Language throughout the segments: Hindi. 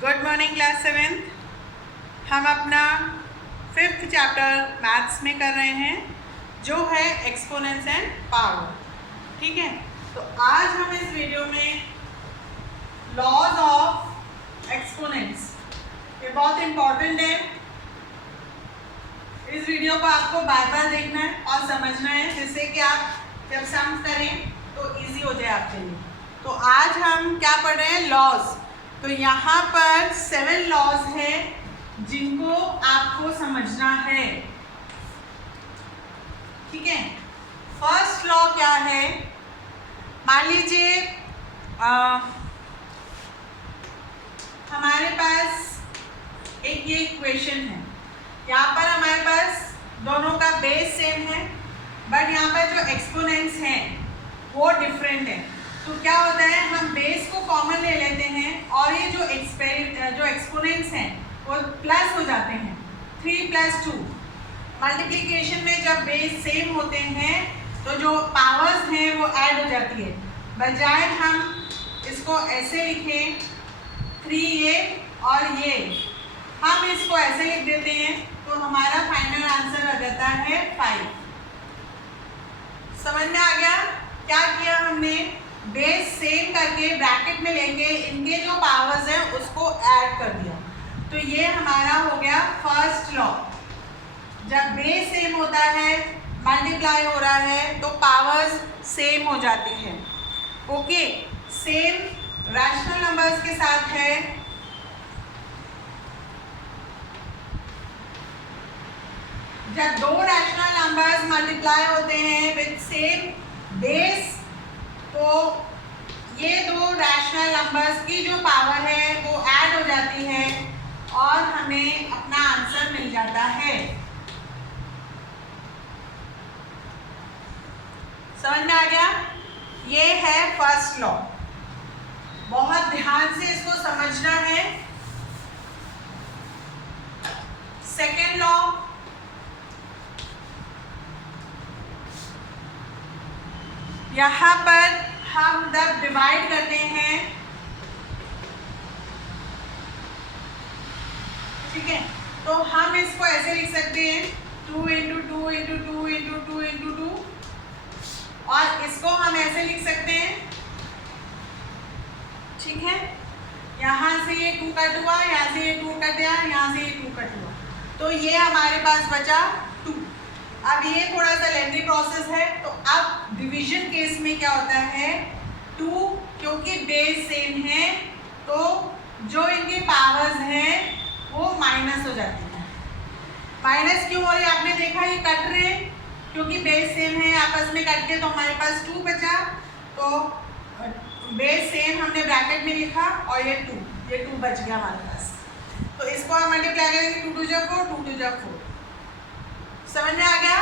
Good morning class 7। हम अपना 5th चैप्टर मैथ्स में कर रहे हैं जो है एक्सपोनेंट्स एंड पावर। ठीक है, तो आज हम इस वीडियो में लॉज ऑफ एक्सपोनेंट्स, ये बहुत इम्पॉर्टेंट है। इस वीडियो को आपको बार बार देखना है और समझना है जिससे कि आप जब सम करें तो इजी हो जाए आपके लिए। तो आज हम क्या पढ़ रहे हैं? लॉज। तो यहाँ पर 7 लॉज हैं जिनको आपको समझना है। ठीक है, फर्स्ट लॉ क्या है? मान लीजिए हमारे पास एक ये इक्वेशन है। यहाँ पर हमारे पास दोनों का बेस सेम है, बट यहाँ पर जो एक्सपोनेंट्स हैं वो डिफरेंट है। तो क्या होता है, हम बेस को कॉमन ले लेते हैं और ये जो एक्सपोनेंट्स हैं वो प्लस हो जाते हैं। 3 + 2 मल्टीप्लिकेशन में जब बेस सेम होते हैं तो जो पावर्स हैं वो ऐड हो जाती है। बजाय हम इसको ऐसे लिखें 3 ये और ये, हम इसको ऐसे लिख देते हैं तो हमारा फाइनल आंसर आ जाता है 5। समझ में आ गया? क्या किया हमने? बेस सेम करके ब्रैकेट में लेके इनके जो पावर्स हैं उसको ऐड कर दिया। तो ये हमारा हो गया फर्स्ट लॉ। जब बेस सेम होता है, मल्टीप्लाई हो रहा है, तो पावर्स सेम हो जाती है। ओके, सेम रैशनल नंबर्स के साथ है। जब दो रैशनल नंबर्स मल्टीप्लाई होते हैं विद सेम बेस, तो ये दो रैशनल नंबर्स की जो पावर है वो ऐड हो जाती है और हमें अपना आंसर मिल जाता है। समझ में आ गया? ये है फर्स्ट लॉ। बहुत ध्यान से इसको समझना है। सेकेंड लॉ, यहाँ पर हम जब डिवाइड करते हैं, ठीक है, तो हम इसको ऐसे लिख सकते हैं 2 × 2 × 2 × 2 × 2, और इसको हम ऐसे लिख सकते हैं। ठीक है, यहाँ से ये 2 कट हुआ, यहाँ से ये 2 कट गया, यहाँ से ये 2 कट हुआ, तो ये हमारे पास बचा 2। अब ये थोड़ा सा लेंथी प्रोसेस है। तो अब डिवीजन केस में क्या होता है, 2 क्योंकि बेस सेम है तो जो इनके पावर्स हैं वो माइनस हो जाती है। माइनस क्यों हो रही है? आपने देखा ये कट रहे हैं क्योंकि बेस सेम है, आपस में कट के तो हमारे पास 2 बचा। तो बेस सेम हमने ब्रैकेट में लिखा और ये 2 बच गया हमारे पास। तो इसको हम मल्टीप्लाई करेंगे 2 × 2 = 4, 2 × 2 = 4। समझ में आ गया?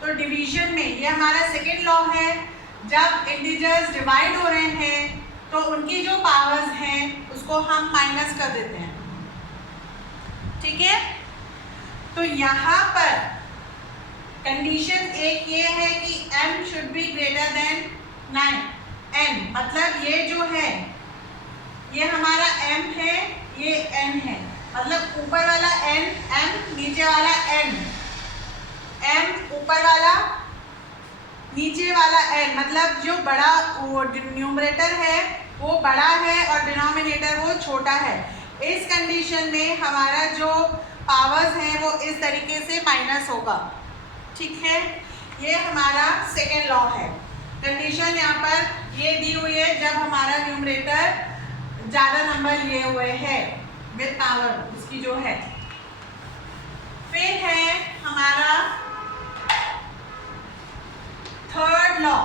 तो डिवीजन में ये हमारा सेकेंड लॉ है। जब इंटीजर्स डिवाइड हो रहे हैं तो उनकी जो पावर्स हैं उसको हम माइनस कर देते हैं। ठीक है, तो यहाँ पर कंडीशन एक ये है कि m should be greater than 9। n मतलब ये जो है ये हमारा m है, ये n है, मतलब ऊपर वाला n m, नीचे वाला n m, ऊपर वाला नीचे वाला n, मतलब जो बड़ा न्यूमरेटर है वो बड़ा है और डिनोमिनेटर वो छोटा है। इस कंडीशन में हमारा जो पावर्स हैं वो इस तरीके से माइनस होगा। ठीक है, ये हमारा सेकेंड लॉ है। कंडीशन यहाँ पर ये दी हुई है जब हमारा न्यूमरेटर ज़्यादा नंबर लिए हुए है विद पावर उसकी जो है। फिर है हमारा थर्ड लॉ।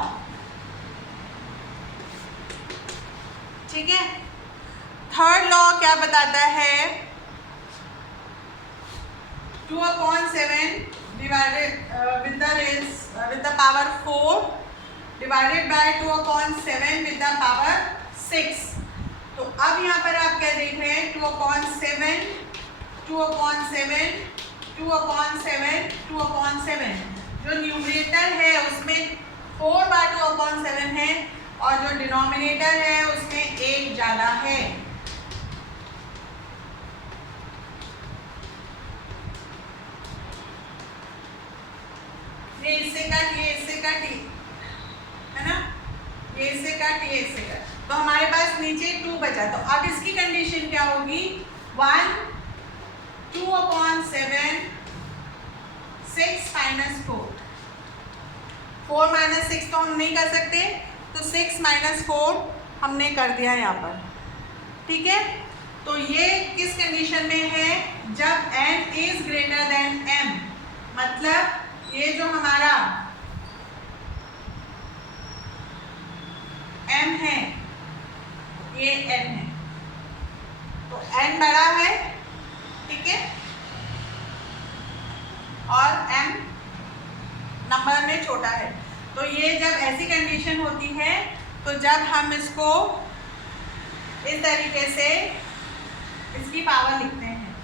ठीक है, थर्ड लॉ क्या बताता है? 2/7 divided with the power 4 divided by 2/7 with the power 6। तो अब यहाँ पर आप क्या देख रहे हैं? 2/7 2/7 2/7 2/7। जो न्यूमरेटर है उसमें 4/2/7 है और जो डिनोमिनेटर है उसमें 1 ज़्यादा है। कट, ये इससे कट, तो हमारे पास नीचे 2 बचा। तो अब इसकी कंडीशन क्या होगी, 1 2/7 6 - 4, 4 - 6 तो हम नहीं कर सकते, तो 6 - 4 हमने कर दिया यहाँ पर। ठीक है, तो ये किस कंडीशन में है, जब n is greater than m, मतलब ये जो हमारा m है ये n है, तो n बड़ा है, ठीक है, और m नंबर में छोटा है। तो ये जब ऐसी कंडीशन होती है, तो जब हम इसको इस तरीके से इसकी पावर लिखते हैं,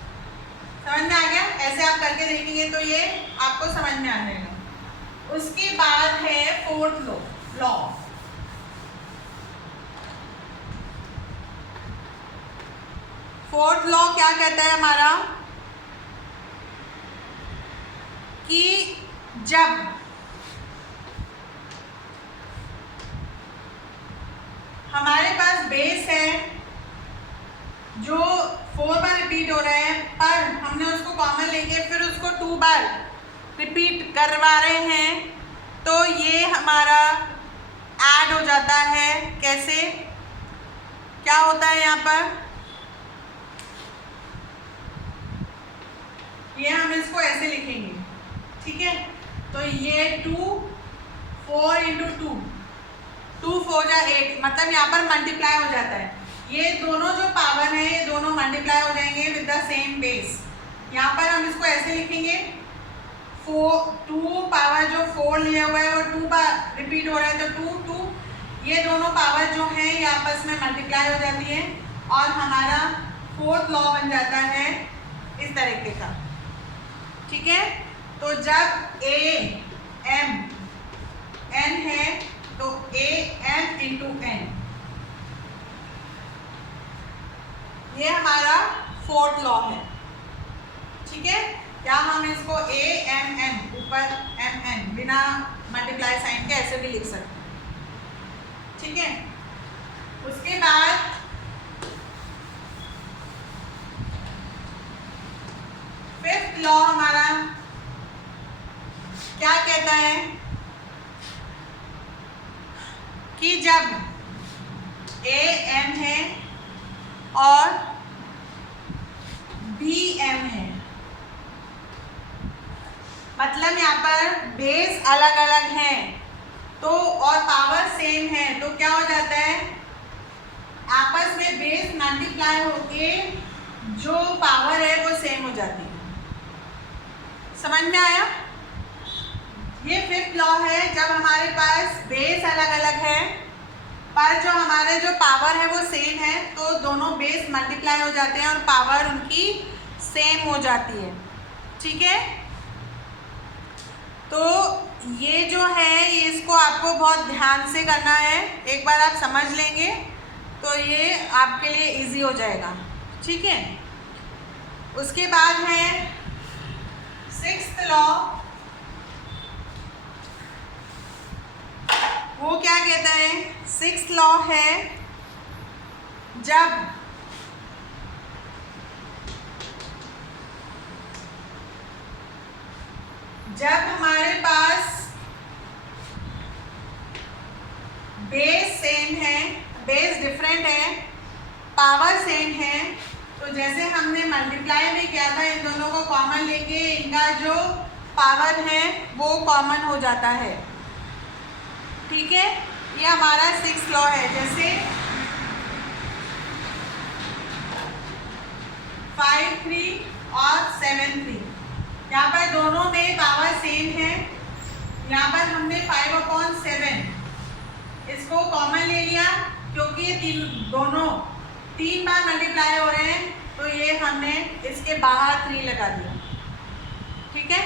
समझ में आ गया? ऐसे आप करके देखेंगे तो ये आपको समझ में आ जाएगा। उसके बाद है फोर्थ लॉ। फोर्थ लॉ क्या कहता है हमारा, कि जब हमारे पास बेस है जो 4 बार रिपीट हो रहा है, पर हमने उसको कॉमन लेके फिर उसको 2 बार रिपीट करवा रहे हैं, तो ये हमारा ऐड हो जाता है। कैसे, क्या होता है यहाँ पर, ये हम इसको ऐसे लिखेंगे, ठीक है, तो ये 2 4 × 2 2 4 जा 8, मतलब यहाँ पर मल्टीप्लाई हो जाता है। ये दोनों जो पावर है ये दोनों मल्टीप्लाई हो जाएंगे विद द सेम बेस। यहाँ पर हम इसको ऐसे लिखेंगे, 2 पावर जो 4 लिया हुआ है वो 2 बार रिपीट हो रहा है, तो 2 2, ये दोनों पावर जो है ये आपस में मल्टीप्लाई हो जाती है, और हमारा फोर्थ लॉ बन जाता है इस तरीके का। ठीक है, तो जब a m n है तो a m × n, ये हमारा फोर्थ लॉ है। ठीक है, या हम इसको a m n ऊपर m n बिना मल्टीप्लाई साइन के ऐसे भी लिख सकते हैं। ठीक है, उसके बाद फिफ्थ लॉ हमारा क्या कहता है, कि जब a m है और b m है, मतलब यहाँ पर बेस अलग अलग है तो और पावर सेम है, तो क्या हो जाता है, आपस में बेस मल्टीप्लाई होके जो पावर है वो सेम हो जाती है। समझ में आया? ये फिफ्थ लॉ है, जब हमारे पास बेस अलग अलग है पर जो हमारे जो पावर है वो सेम है, तो दोनों बेस मल्टीप्लाई हो जाते हैं और पावर उनकी सेम हो जाती है। ठीक है, तो ये जो है ये इसको आपको बहुत ध्यान से करना है, एक बार आप समझ लेंगे तो ये आपके लिए इजी हो जाएगा। ठीक है, उसके बाद है सिक्स्थ लॉ। वो क्या कहता है, सिक्स्थ लॉ है जब हमारे पास बेस सेम है, बेस डिफरेंट है, पावर सेम है, तो जैसे हमने मल्टीप्लाई में किया था, इन दोनों को कॉमन लेके इनका जो पावर है वो कॉमन हो जाता है। ठीक है, ये हमारा सिक्स्थ लॉ है। जैसे 5 3 और 7 3, यहाँ पर दोनों में पावर सेम है, यहाँ पर हमने 5/7 इसको कॉमन ले लिया, क्योंकि ये दोनों 3 बार मल्टीप्लाई हो रहे हैं, तो ये हमने इसके बाहर 3 लगा दिया। ठीक है,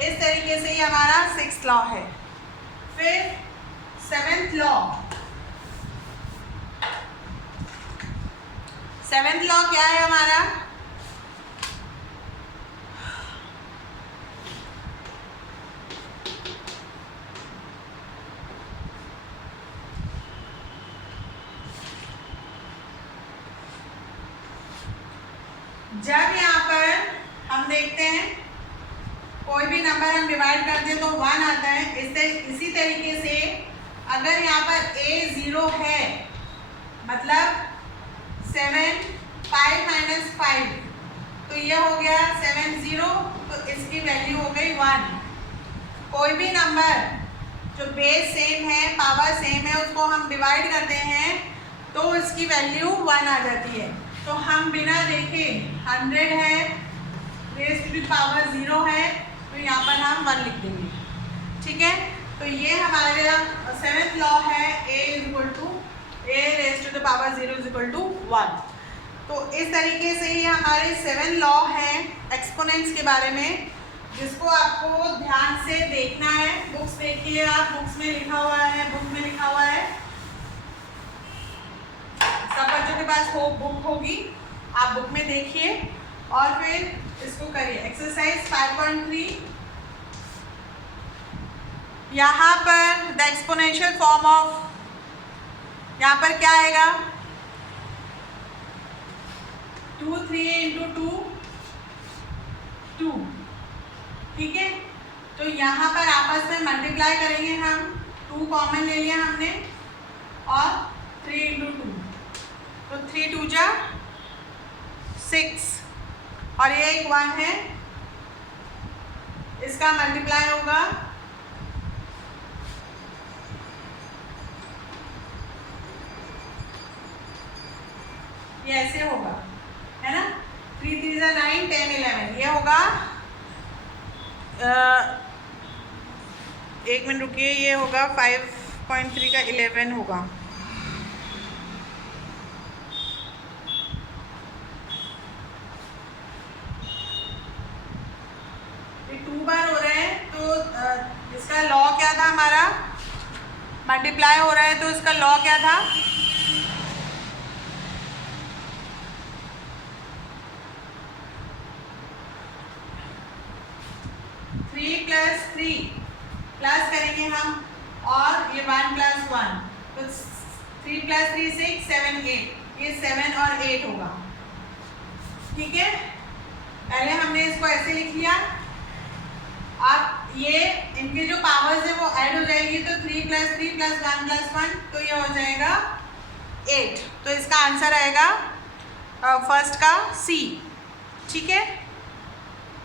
इस तरीके से ये हमारा सिक्स्थ लॉ है। फिर सेवेंथ लॉ, सेवेंथ लॉ क्या है हमारा, जब यहाँ पर हम देखते हैं कोई भी नंबर हम डिवाइड करते हैं तो 1 आता है। इसी तरीके से अगर यहाँ पर a 0 है मतलब 7 5 - 5 तो ये हो गया 7 0, तो इसकी वैल्यू हो गई 1। कोई भी नंबर जो बेस सेम है पावर सेम है उसको हम डिवाइड करते हैं तो इसकी वैल्यू 1 आ जाती है। तो हम बिना देखे 100 है रेज़ टू द पावर 0 है तो यहाँ पर हम 1 लिख देंगे। ठीक है, तो ये हमारे 7th लॉ है a raise to the power 0 = 1। तो इस तरीके से ही हमारे 7 लॉ हैं एक्सपोनेंट्स के बारे में, जिसको आपको ध्यान से देखना है। बुक्स देखिए आप, बुक्स में लिखा हुआ है, बुक में लिखा हुआ है, सब बच्चों के पास बुक होगी, आप बुक में देखिए और फिर इसको करिए। एक्सरसाइज 5.3 यहाँ पर द एक्सपोनेंशियल फॉर्म ऑफ, यहाँ पर क्या आएगा 2 3 × 2 2। ठीक है, तो यहाँ पर आपस में मल्टीप्लाई करेंगे हम, 2 कॉमन ले लिया हमने और 3 × 2 तो 3 2 जा 6 और ये एक 1 है, इसका मल्टीप्लाई होगा ये ऐसे होगा, है ना, 3 3 जा 9 10 11 ये होगा। एक मिनट रुकिए, ये होगा 5.3 का 11 होगा। ये 2 बार हो रहा है तो इसका लॉ क्या था हमारा, मल्टीप्लाई हो रहा है तो इसका लॉ क्या था, प्लस करेंगे हम और ये 1 + 1 तो 3 + 3 6 7 8, ये 7 और 8 होगा। ठीक है, पहले हमने इसको ऐसे लिख लिया। अब ये इनके जो पावर्स है वो ऐड हो जाएगी तो 3 + 3 + 1 + 1 तो ये हो जाएगा 8। तो इसका आंसर आएगा फर्स्ट का सी। ठीक है,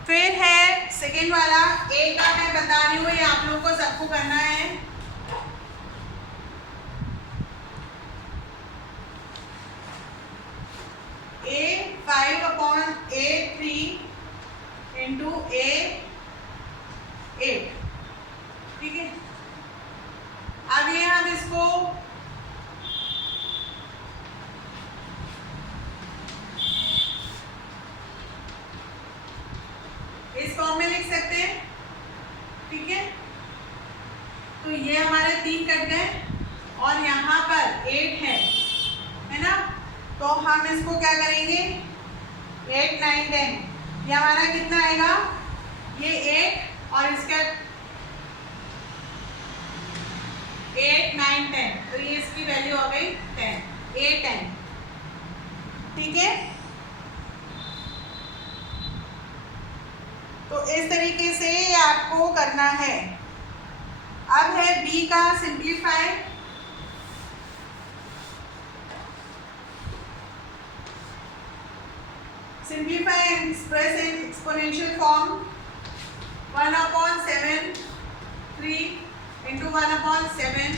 फिर है सेकेंड वाला, ए का मैं बता रही हूँ, ये आप लोगों को सबको करना है। a 5/a3 × a 8। ठीक है, अब ये हम इसको इस फॉर्म में लिख सकते हैं। ठीक है, तो ये हमारे 3 कट गए और यहाँ पर 8 है ना, तो हम इसको क्या करेंगे 8 9 10, ये हमारा कितना आएगा, ये 8 और इसका 8 9 10 तो ये इसकी वैल्यू आ गई 10, 8 10। ठीक है, तो इस तरीके से आपको करना है। अब है बी का simplify. Simplify and express in exponential form 1/7 3 × 1/7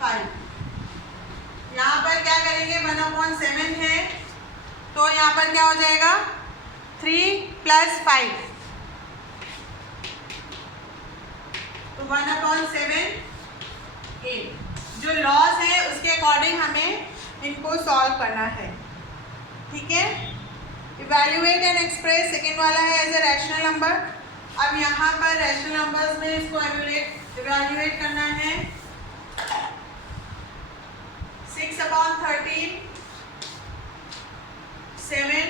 5। यहाँ पर क्या करेंगे 1/7 है तो यहाँ पर क्या हो जाएगा 3 + 5 तो 1/7 8। जो लॉस है उसके अकॉर्डिंग हमें इनको सॉल्व करना है। ठीक है, इवैल्यूएट एंड एक्सप्रेस सेकेंड वाला है एज ए रैशनल नंबर। अब यहाँ पर रैशनल नंबर्स में इसको इवैल्यूएट करना है। 6/13 7,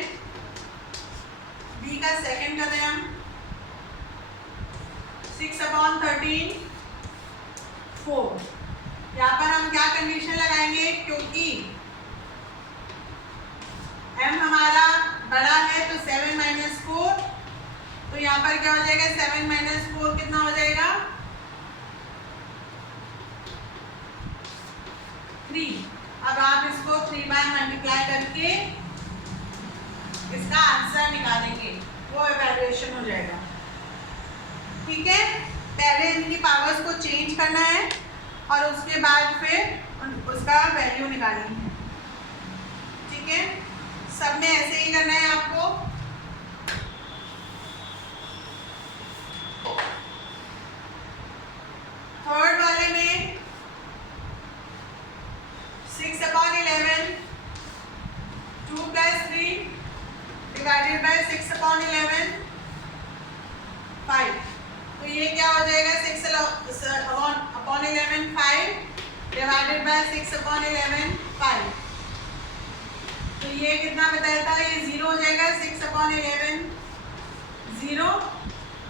बी का सेकेंड कदम 6/13 4। यहाँ पर हम क्या कंडीशन लगाएंगे, क्योंकि m हमारा बड़ा माइनस 4, तो यहाँ पर क्या हो जाएगा 7 माइनस 4 कितना हो जाएगा 3। अब आप इसको 3 बाय मल्टीप्लाई करके इसका आंसर निकालेंगे, वो इवैल्यूएशन हो जाएगा। ठीक है, पहले इनकी पावर्स को चेंज करना है और उसके बाद फिर उसका वैल्यू निकालनी है। ठीक है, सब में ऐसे ही करना है आपको। थर्ड वाले में 6/11 2 + 3 डिवाइडेड बाय 6/11 5। तो ये क्या हो जाएगा 6/11 5 डिवाइडेड बाय 6/11 5। तो ये कितना बताया था, ये 0 हो जाएगा 6/11 0,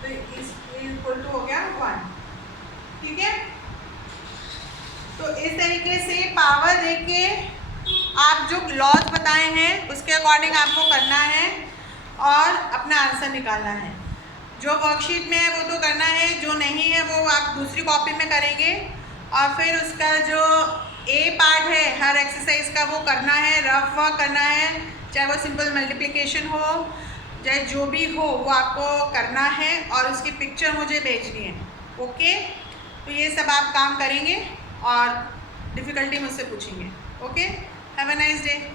तो इस इक्वल टू हो गया 1। ठीक है, तो इस तरीके से पावर देके आप जो लॉज बताए हैं उसके अकॉर्डिंग आपको करना है और अपना आंसर निकालना है। जो वर्कशीट में है वो तो करना है, जो नहीं है वो आप दूसरी कॉपी में करेंगे। और फिर उसका जो ए पार्ट है हर एक्सरसाइज का वो करना है, रफ वर्क करना है, चाहे वो सिंपल मल्टीप्लिकेशन हो चाहे जो भी हो वो आपको करना है और उसकी पिक्चर मुझे भेजनी है। ओके, तो ये सब आप काम करेंगे और डिफ़िकल्टी मुझसे पूछेंगे। Okay, have a nice day.